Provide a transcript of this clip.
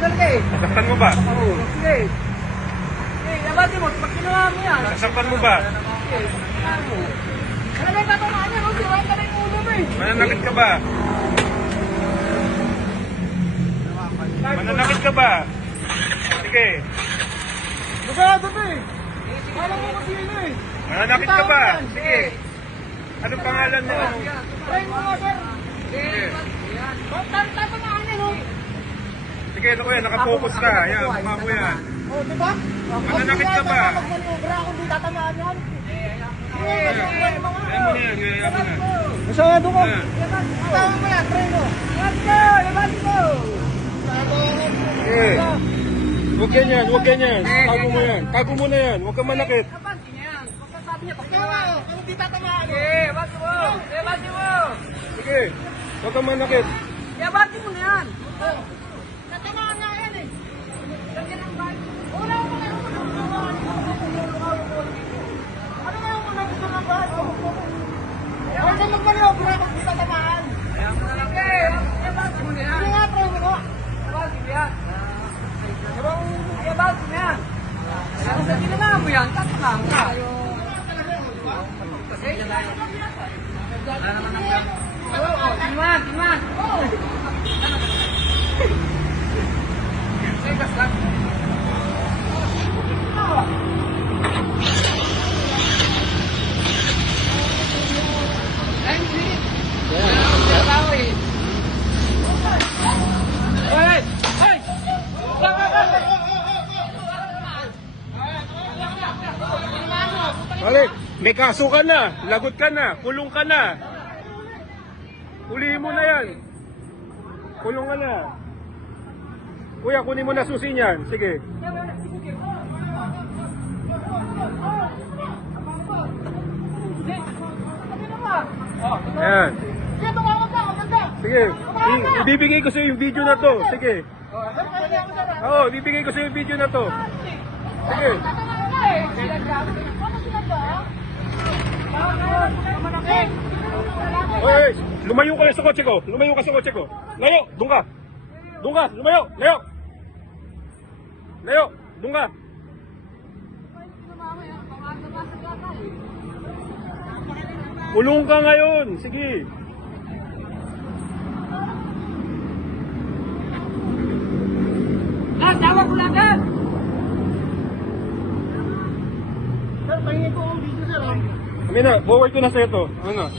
talaga eh. Nasaktan mo ba? Oo. Sige. Eh, labati mo, pag ginawa mo yan. Nasaktan mo ba? Sige, ginawa mo. Ano ba yung tatamaan niya, no? Sirain ka na yung ulo mo eh. Mananakit ka ba? Mananakit ka ba? Sige. Masarado to eh. Alam mo kasi yun eh. Mananakit ka ba? Sige. Anong pangalan mo? Try mo nga, sir. Sige. Tatamaan niya, no? Sige, ano ko yan? Nakapokus ka. Yan, mukha mo yan. Oh, di ba? Mananakit ka ba? Magmanubra ako, di tatamaan yan. Kaya mo na yan, kaya mo na. Masarado ko. Ah. Tama mo yan, try mo. Labati mo. Sige. Huwag ganyan, huwag ganyan. Tago mo yan. Tago mo na yan. Huwag kang manakit. Labati niya yan. Pagkasabi niya, pag ginawa. Kung di tatamaan. Labati mo. Labati mo. Sige. Huwag kang manakit. Labati mo na yan. Tatamaan nga yan eh. Lagyan ng bag. Wala ko na yung ano nga yung mga gusto ng bag? Huwag ka magmanobra pag di tatamaan. Labati mo na yan. Sige nga, try mo ko. Labati mo yan. Labati mo yan. Kung sa ginawa mo yan, tatamaan ka. Timan, timan. Segas lang. Balik. May kaso ka na. Lagot ka na. Kulong ka na. Hulihin mo na yan. Kulong ka na. Kuya, kunin mo na susi niyan. Sige. Ayan. Sige. Ibibigay ko sa yung video na to. Sige. Oo, ibibigay ko sa yung video na to. Sige. Oy, lumayo ka sa kotse ko. Lumayo ka sa kotse ko. Layo, doon ka. Doon ka, lumayo, layo. Layo, doon ka. Kulong ka ngayon. Sige. Tawag ko lang agad. Amin na, forward ko na sa'yo to. Ano?